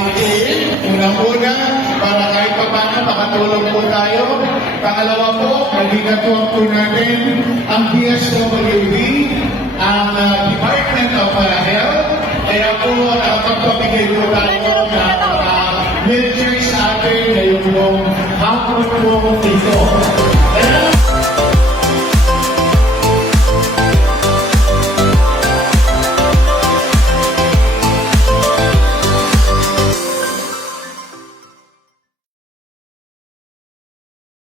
maigtiin, unang-una, para kahit pa paano makatulong po tayo. Pangalawa po, magigatuan po natin ang PSWD, ang uh, Department of uh, Health. Kaya po, uh, nakapagpapigay po tayo na uh, uh measures atin ngayon po, hapon po ito. Kaya,